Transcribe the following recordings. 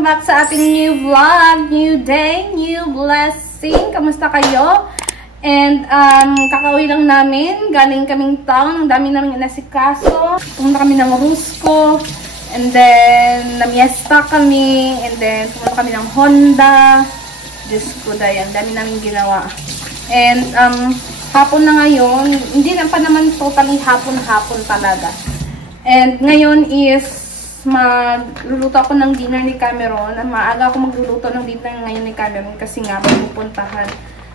Welcome back sa ating new vlog. New day, new blessing. Kamusta kayo? And kakauwi lang namin. Galing kaming town. Ang dami namin inasikaso. Pumunta kami ng Rusco. And then, namiesta kami. And then, pumunta kami ng Honda. Diyos ko, dayan. Ang dami namin ginawa. And, hapon na ngayon. Hindi na pa naman totally hapon-hapon talaga. And, ngayon is magluluto ako ng dinner ni Cameron. Maaga ako magluluto ng dinner ngayon ni Cameron kasi nga pupuntahan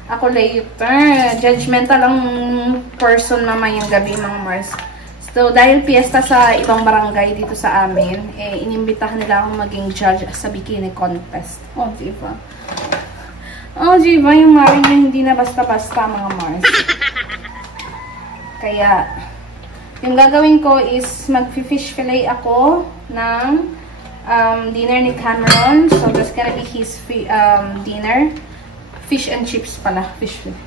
ako later. Judgmental ang person mamayang gabi, mga Mars. So, dahil piyesta sa ibang barangay dito sa amin, inimbitahan nila akong maging judge sa bikini contest. Oh, diba? Oh, diba? Yung Mari na hindi na basta-basta, mga Mars. Kaya, yung gagawin ko is mag-fish fillet ako ng dinner ni Cameron. So, that's gonna be his dinner. Fish and chips pala. Fish fillet.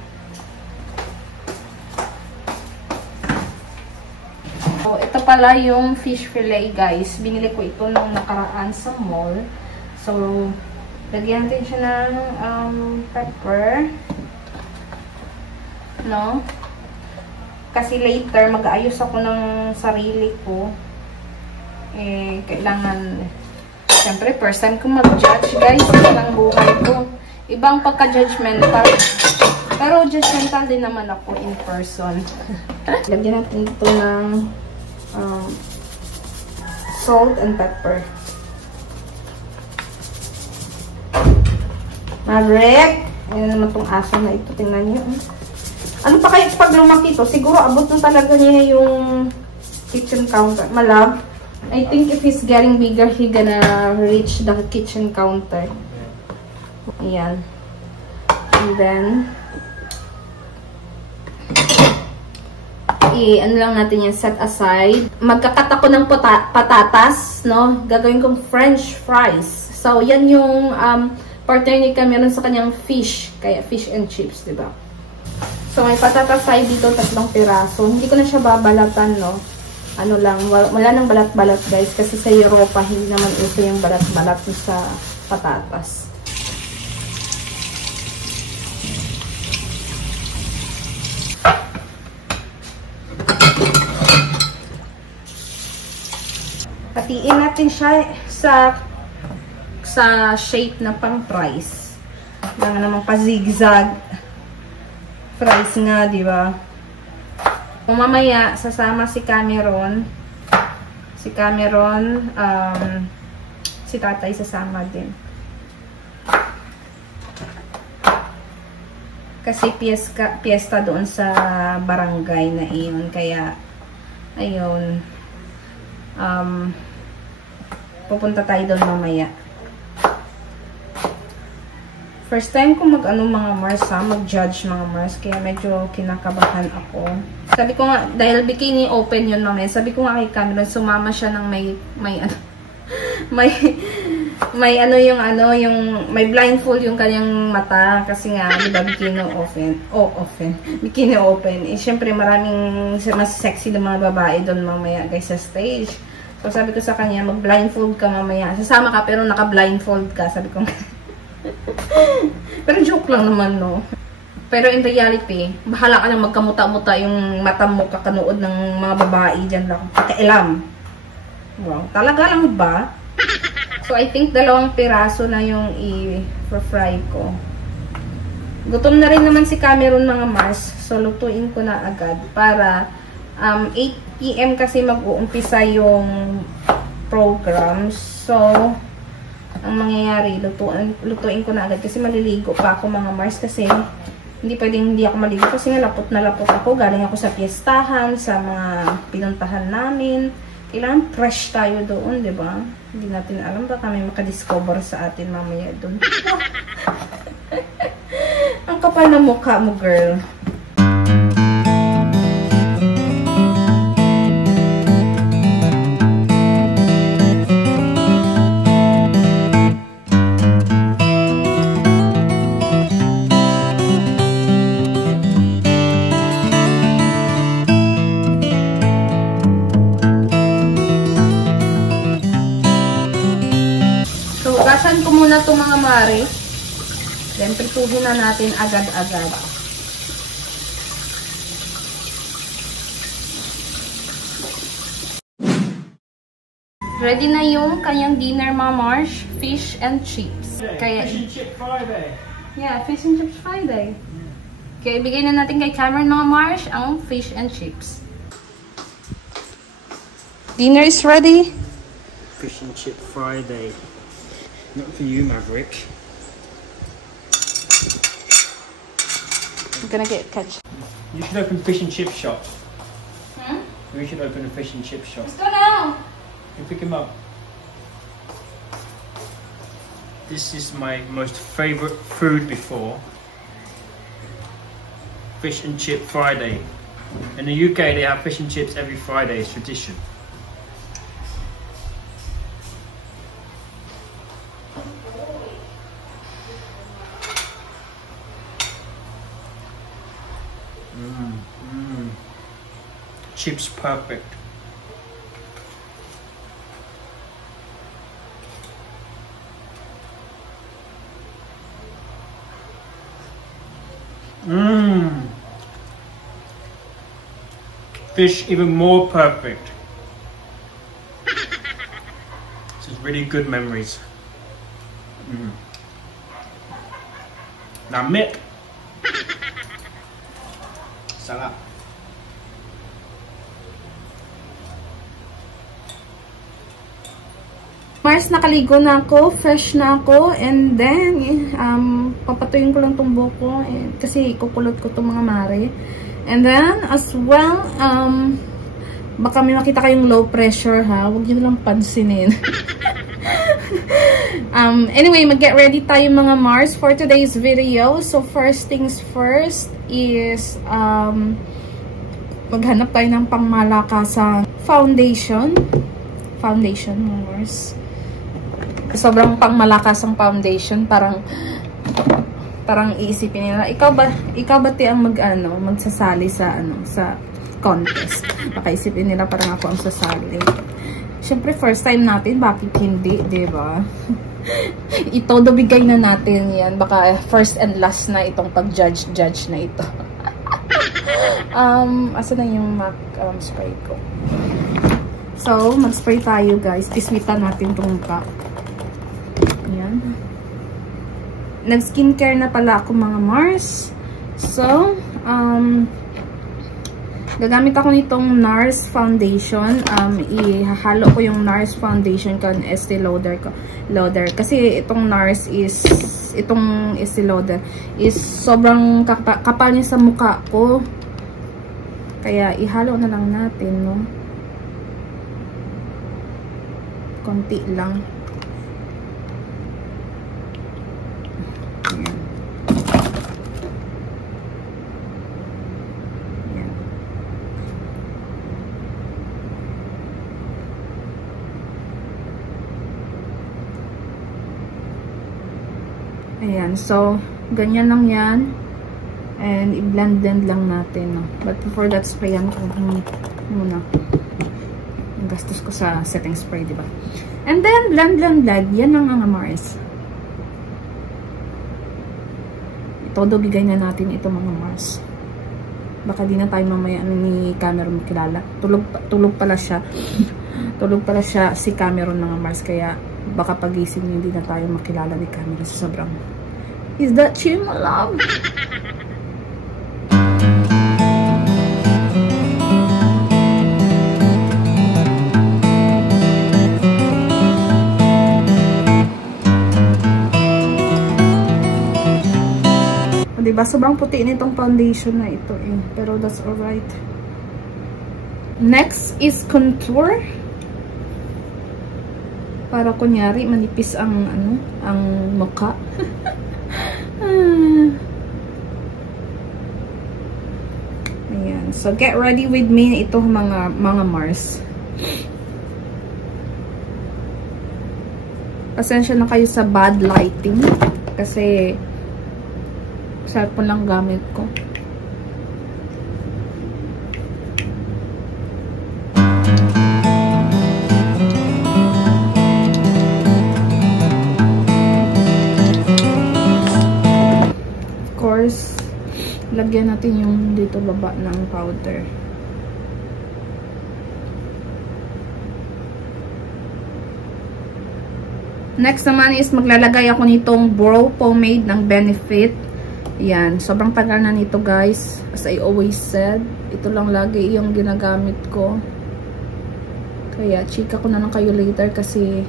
So, ito pala yung fish fillet, guys. Binili ko ito nung nakaraan sa mall. So, lagyan natin siya ng pepper. No? Kasi later, mag-aayos ako ng sarili ko. Kailangan, siyempre, first time ko mag-judge, guys. Ito lang buhay ko. Ibang pagka-judgmental. Pero judgmental din naman ako in person. Lagyan natin ito ng salt and pepper. Marek! Ayan naman itong aso na ito. Tingnan nyo. Ano pa kayo pag lumaki ito? Siguro abot na talaga niya yung kitchen counter. Malab. I think if he's getting bigger, he gonna reach the kitchen counter. Ayan. And then, ano lang natin yan, set aside. Magkakat ako ng patatas, no? Gagawin kong french fries. So, yan yung partner ni Cameron sa kanyang fish. Kaya fish and chips, diba? So, may patatas tayo dito, 3 piraso. Hindi ko na siya babalatan, no? Ano lang, wala nang balat-balat, guys. Kasi sa Europa, hindi naman uso yung balat-balat sa patatas. Patiin natin siya sa shape na pang fries. Lang namang pa-zigzag fries nga, di ba? Mamaya, sasama si Cameron. Si tatay sasama din. Kasi piyesta doon sa barangay na iyon. Kaya, ayun. Pupunta tayo doon mamaya. First time ko mga Mars, mag-judge mga Mars, kaya medyo kinakabahan ako. Sabi ko nga, dahil bikini open yun mamaya, sabi ko nga kay Cameron, sumama siya ng may blindfold yung kanyang mata, kasi nga, di ba, bikini open. Syempre, maraming mas sexy na mga babae doon mamaya, guys, sa stage. So, sabi ko sa kanya, mag-blindfold ka mamaya. Sasama ka, pero naka-blindfold ka. Sabi ko, pero joke lang naman, no? Pero in reality, bahala ka lang magkamuta-muta yung mata mo kakanood ng mga babae dyan lang. Kakailam. Wow, talaga lang ba? So, I think 2 piraso na yung i-fry ko. Gutom na rin naman si Cameron, mga Mars. So, lutuin ko na agad para 8 PM kasi mag-uumpisa yung program. So, ang mangyayari, lutuin ko na agad kasi maliligo pa ako, mga Mars, kasi hindi pwedeng hindi ako maligo kasi nga lapot na lapot ako. Galing ako sa piyestahan, sa mga pinuntahan namin. Kailangan fresh tayo doon, di ba? Hindi natin alam, baka may makadiscover sa atin mamaya doon. Ang kapal na mukha mo, girl. na ito mga mare. Then, prituhin na natin agad-agad. Ready na yung kanyang dinner, mga Marsh. Fish and chips. Kaya, Fish and chip Friday. yeah, fish and chips Friday. Kaya, ibigay na natin kay Cameron, mga Marsh, ang fish and chips. Dinner is ready. Fish and chip Friday. Not for you, Maverick. I'm gonna get ketchup. You should open fish and chip shop. Hmm? We should open a fish and chip shop. Let's go now. You pick him up. This is my most favorite food before. Fish and chip Friday. In the UK, they have fish and chips every Friday. It's tradition. Chips perfect. Fish even more perfect. This is really good memories. Now Mick. Sarap. Mars, nakaligo na ako, fresh na ako, and then, papatuyin ko lang tong buko, kasi kukulot ko tong mga mare. And then, as well, baka may makita kayong low pressure, ha? Huwag nyo lang pansinin. Anyway, mag-get ready tayo mga Mars for today's video. So, first things first is, maghanap tayo ng pangmalakasang foundation. Foundation, mga Mars. Sobrang pangmalakas ang foundation, parang iisipin nila, ikaw ba ti ang magsasali sa sa contest. Baka isipin nila parang ako ang sasali. Syempre first time natin, bakit hindi, 'di ba? Ito bigay na natin 'yan. Baka first and last na itong pag-judge na ito. Asa na yung MAC spray ko? So, mag-spray tayo, guys. Ismitan natin itong mukha. Ayan. Nag-skincare na pala ako mga Mars. So, gagamit ako nitong NARS foundation. Ihahalo ko yung NARS foundation con Estee Lauder. Kasi itong NARS is, itong Estee Lauder is sobrang kapal niya sa mukha ko. Kaya ihalo na lang natin, no? Konti lang. Ayan, so ganyan lang yan, and i-blend lang natin, no? But before that, sprayan ko muna. Ang gastos ko sa setting spray, diba? And then blend. Yan ang mga Mars. Todo bigay na natin ito mga Mars. Baka di na tayo mamaya ni Cameron makilala. Tulog pala siya. Tulog pala siya si Cameron mga Mars, kaya baka pagising niya hindi na tayo makilala ni Cameron sa sobrang. Is that you, my love? Diba? Sobrang puti nitong foundation na ito eh. Pero that's alright. Next is contour. Para kunyari manipis ang ang mukha. Ayan. So get ready with me ito mga Mars. Pasensya na kayo sa bad lighting kasi cellphone lang gamit ko. lagyan natin yung dito baba ng powder. Next naman is maglalagay ako nitong brow pomade ng Benefit. Yan, sobrang tagal na nito guys. As I always said, ito lang lagi yung ginagamit ko. Kaya chika ko na lang kayo later kasi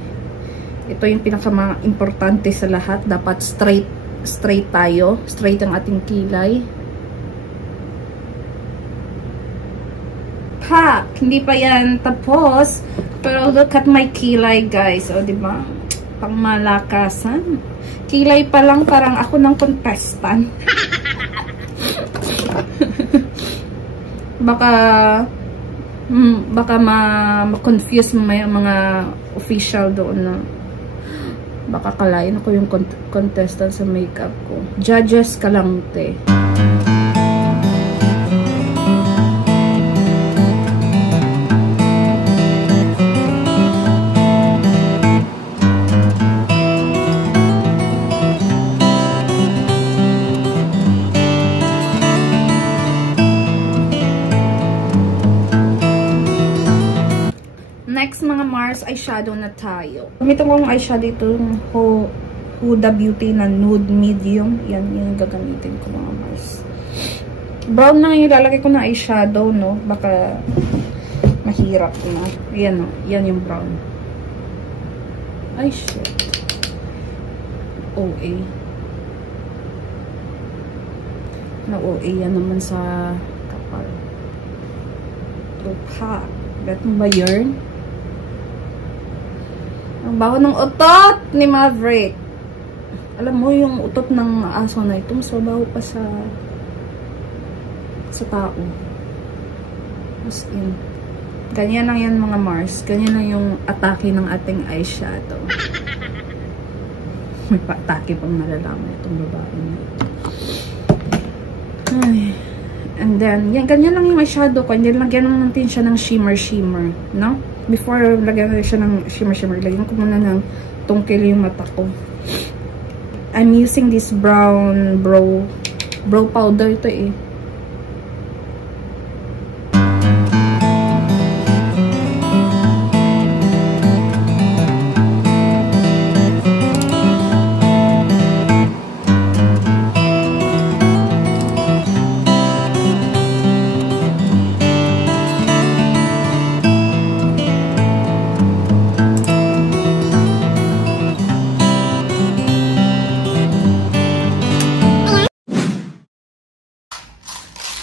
ito yung pinaka-importante sa lahat. Dapat straight tayo. Straight ang ating kilay. Pak! Hindi pa yan tapos. Pero look at my kilay guys. O, diba? Pang malakasan. Kilay pa lang parang ako ng contestant. baka ma-confuse may mga official doon na baka kalain ako yung contestant sa makeup ko. Judges ka lang, te. Next mga Mars, eyeshadow na tayo. Gamitin ko yung eyeshadow itong Huda Beauty na nude medium. Yan yung gagamitin ko mga Mars. Brown na yung ilalagay ko na eyeshadow, no? Baka mahirap na. Yan, no? Yan yung brown. Ay, shit. OA. Na-OA yan naman sa kapal. Lupa. Bet mo ba yun? Ang baho ng utot ni Maverick. Alam mo yung utot ng aso na ito, mas mabaho pa sa tao. As in. Ganyan lang yan mga Mars. Ganyan lang yung atake ng ating eyeshadow. May pa-atake pang nalalaman itong babae niya. Ay. And then, yan, ganyan lang yung eyeshadow ko. Hindi lagyan lang natin siya ng shimmer, no? Before lagyan natin siya ng shimmer, lagyan ko muna ng tungkil yung mata ko. I'm using this brown brow powder ito eh.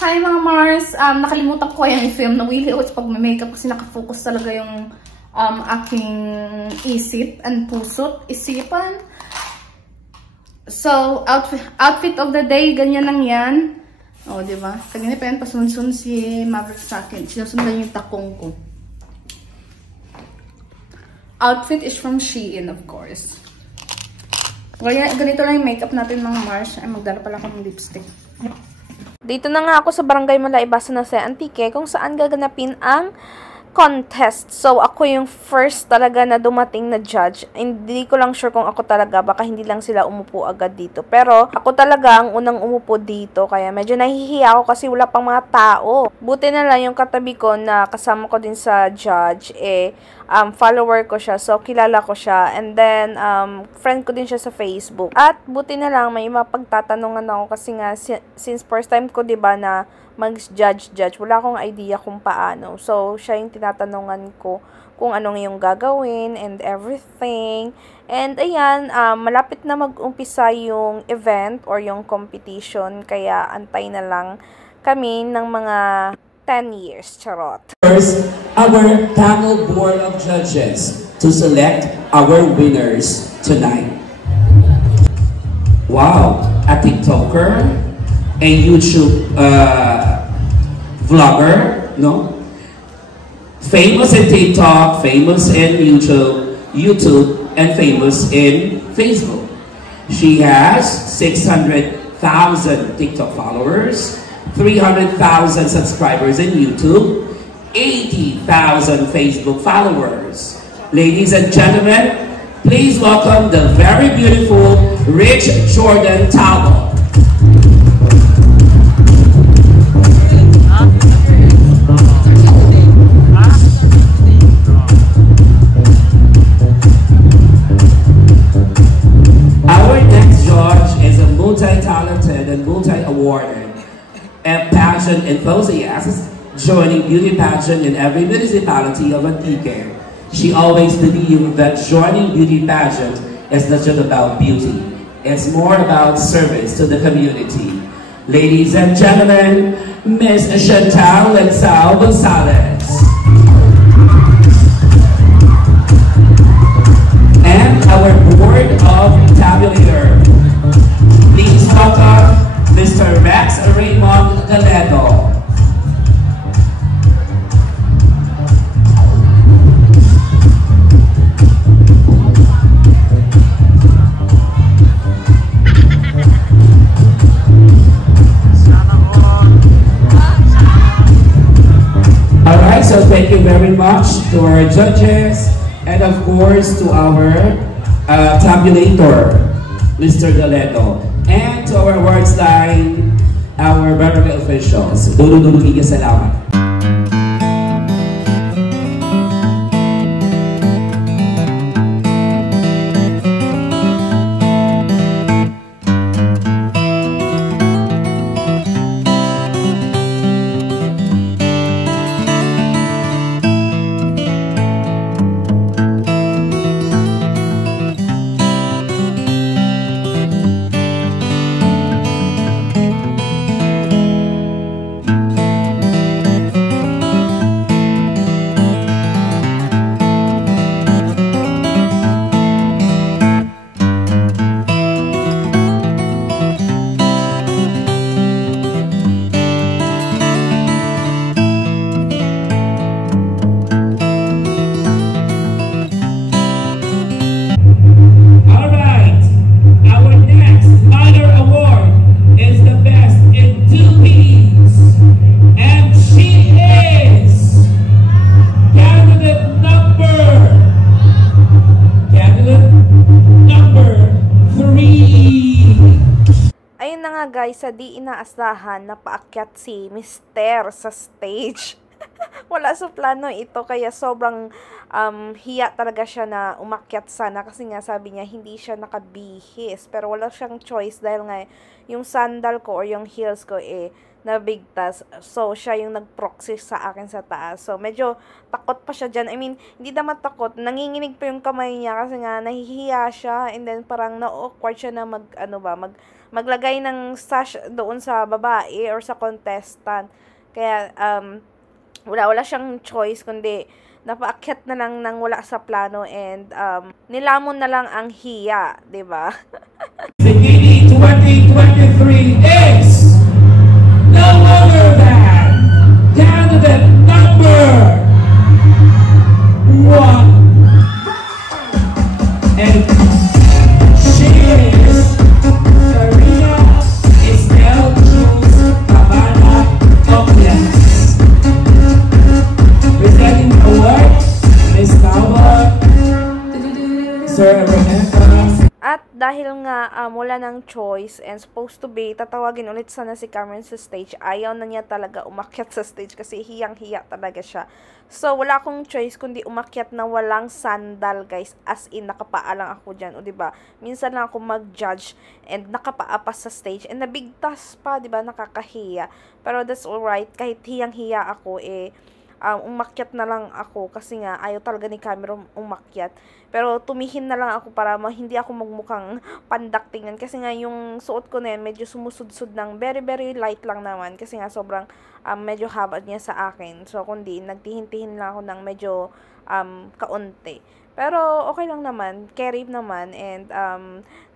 Hi mga Mars! Nakalimutan ko yung i-film. Nawili ako sa pag-makeup kasi nakafocus talaga yung aking isipan. So, outfit of the day, ganyan lang yan. O, diba? Kanina pa yan, pasunsun si Maverick sa akin. Sinusundan yung takong ko. Outfit is from Shein, of course. Ganito lang yung makeup natin mga Mars. Ay, magdala pala ako ng lipstick. Dito na nga ako sa Barangay Malaibasa na sa Antique kung saan gaganapin ang contest. So, ako yung first talaga na dumating na judge. Hindi ko lang sure kung ako talaga. Baka hindi lang sila umupo agad dito. Pero, ako talaga ang unang umupo dito. Kaya medyo nahihiya ako kasi wala pang mga tao. Buti na lang yung katabi ko na kasama ko din sa judge. Follower ko siya. So, kilala ko siya. And then, friend ko din siya sa Facebook. At, buti na lang may mapagtatanungan ako kasi nga, since first time ko, diba, na mag-judge, wala akong idea kung paano. So, siya yung tinatanungan ko kung anong yung gagawin and everything. And, ayan, malapit na mag-umpisa yung event or yung competition. Kaya, antay na lang kami ng mga 10 years. Charot. First, our panel board of judges to select our winners tonight. Wow! A TikToker, a YouTube vlogger, no? Famous in TikTok, famous in YouTube, and famous in Facebook. She has 600,000 TikTok followers, 300,000 subscribers in YouTube, 80,000 Facebook followers. Ladies and gentlemen, please welcome the very beautiful Rich Jordan Talbot. pageant enthusiast, joining beauty pageant in every municipality of Antique. She always believed that joining beauty pageant is not just about beauty. It's more about service to the community. Ladies and gentlemen, Miss Chantal Lensao Gonzalez. And our board of tabulator. Please welcome Mr. Rex Raymond Galedo. Alright, so thank you very much to our judges and of course to our tabulator, Mr. Galedo, and to our awards line, our barangay officials. Dulo-dulo salamat. Guys, sa di inaasahan na paakyat si Mister sa stage. Wala sa plano ito, kaya sobrang hiya talaga siya na umakyat sana kasi nga sabi niya hindi siya nakabihis, pero wala siyang choice dahil nga yung sandal ko or yung heels ko nabigtas. So, siya yung nag-proxy sa akin sa taas. So, medyo takot pa siya dyan. I mean, hindi naman takot. Nanginginig pa yung kamay niya kasi nga nahihiya siya and then parang na-awkward siya na maglagay ng sash doon sa babae or sa contestant. Kaya, wala siyang choice kundi napaakyat na lang nang wala sa plano and nilamon na lang ang hiya, diba? Bikini 2023 is no other than candidate number 1. And she is Karina Estelle Cruz Cabana Opias. Presenting the award, Miss Calva, Sir Rebecca. At dahil nga wala ng choice and supposed to be, tatawagin ulit sana si Cameron sa stage, ayaw na niya talaga umakyat sa stage kasi hiyang-hiya talaga siya. So, wala akong choice kundi umakyat na walang sandal, guys. As in, nakapaa lang ako dyan. O, diba? Minsan lang ako mag-judge and nakapaa pa sa stage. And nabigtas pa, diba? Nakakahiya. Pero that's alright. Kahit hiyang-hiya ako, umakyat na lang ako kasi nga ayaw talaga ni Cameron umakyat. Pero tumihin na lang ako para hindi ako magmukhang pandak tingnan kasi nga yung suot ko na yan medyo sumusud-sud ng very very light lang naman kasi nga sobrang medyo haba niya sa akin. So kundi nagtihin-tihin lang ako ng medyo kaunti. Pero okay lang naman, carry naman and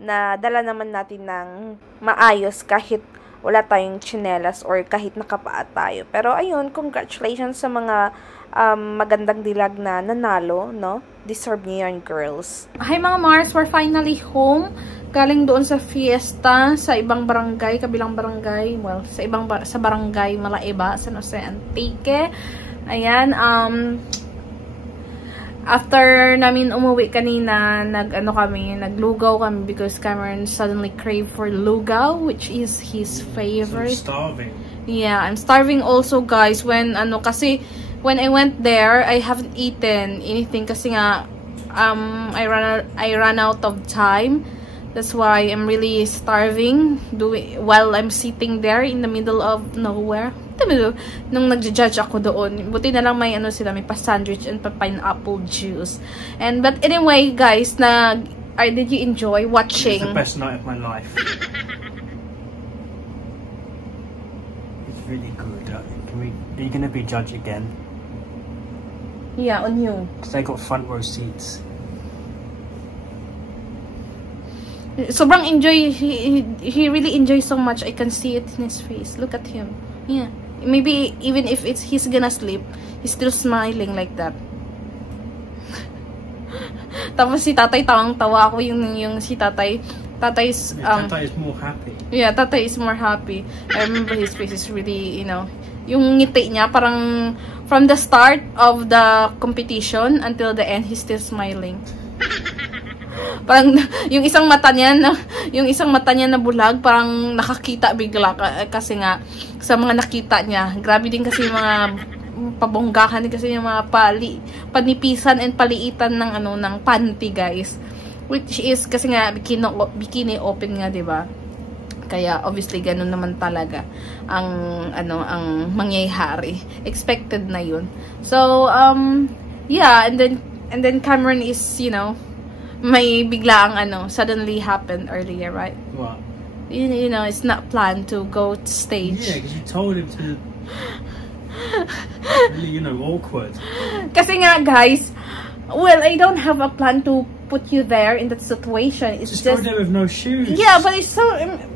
nadala naman natin ng maayos kahit wala tayong tsinelas or kahit nakapaa tayo. Pero ayun, congratulations sa mga magandang dilag na nanalo, no? Deserve niyo yan, girls. Hi mga Mars, we're finally home. Galing doon sa fiesta sa ibang barangay, kabilang barangay. Well, sa barangay Malaiba, San Jose Antique. Ayan, after namin umuwi kanina, naglugaw kami because Cameron suddenly craved for lugaw, which is his favorite. So starving. Yeah, I'm starving also, guys. Kasi when I went there, I haven't eaten anything kasi nga I ran out of time. That's why I'm really starving while I'm sitting there in the middle of nowhere. nung nag-judge ako doon. Buti na lang may ano sila, may pa-sandwich and pa-pineapple juice. But anyway, guys, did you enjoy watching? It's the best night of my life. It's really good. Are you going to be judged again? Yeah, on you. Because they got front row seats. Sobrang enjoy. He really enjoys so much. I can see it in his face. Look at him. Yeah. Maybe even if he's gonna sleep, he's still smiling like that. Tapos si tatay, tawang-tawa ako yung si tatay. Tatay is more happy. Yeah, tatay is more happy. I remember his face is really, yung ngiti niya, parang from the start of the competition until the end, he's still smiling. Parang yung isang mata niya na bulag, parang nakakita bigla kasi nga sa mga nakita niya. Grabe din kasi yung mga pabonggahan din kasi yung mga panipisan and paliitan ng panty, guys. Which is kasi nga bikini open nga, 'di ba? Kaya obviously ganun naman talaga ang mangyayari. Expected na 'yun. So yeah, and then Cameron is, may biglaang suddenly happened earlier, right? What? It's not planned to go to stage. Yeah, because you told him to. Really, awkward. Kasi nga, guys, well, I don't have a plan to put you there in that situation. It's just go there with no shoes. Yeah, but it's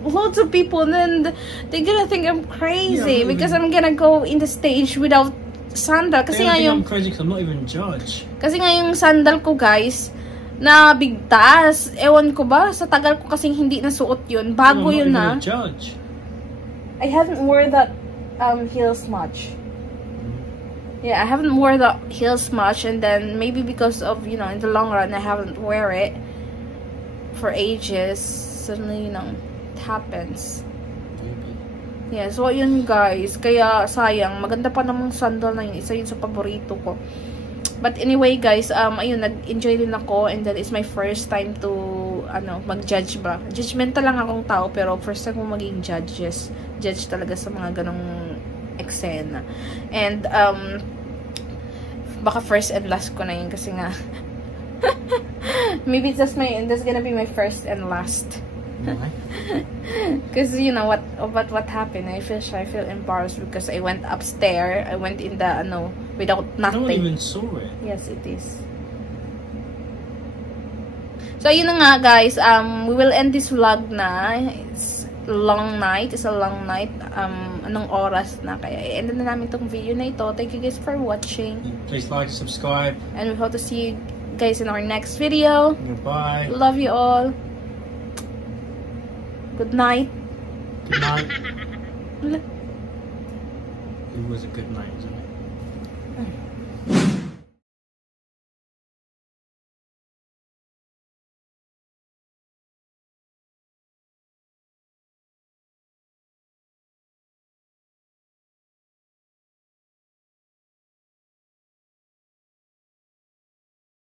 loads of people, and then they're gonna think I'm crazy because I'm gonna go in the stage without sandal. Kasi nga I'm crazy because I'm not even judge. Kasi nga yung sandal ko, guys, na bigtas. Ewan ko ba, sa tagal ko kasing hindi nasuot yun. Bago yun na. Judge. I haven't worn that heels much. Yeah, I haven't worn the heels much, and then maybe because of, in the long run, I haven't wear it for ages. Suddenly, it happens. Yeah, so yun, guys. Kaya, sayang. Maganda pa namang sandal na yun. Isa yun sa paborito ko. But anyway, guys, ayun, nag-enjoy din ako, and then it's my first time to, mag-judge ba. Judgmental lang akong tao, pero first time ko maging judge talaga sa mga ganong eksena. And, baka first and last ko na yun, kasi nga, maybe that's gonna be my first and last. Because what happened, I feel shy, I feel embarrassed because I went upstairs, I went in the without nothing. No one even saw it. Yes, it is. So yun na nga, guys, we will end this vlog na. It's a long night. Anong oras na, kaya i-end na namin tong video na ito. Thank you guys for watching. Please like, subscribe, and we hope to see you guys in our next video. Goodbye. Love you all. Good night. Good night. It was a good night, wasn't it?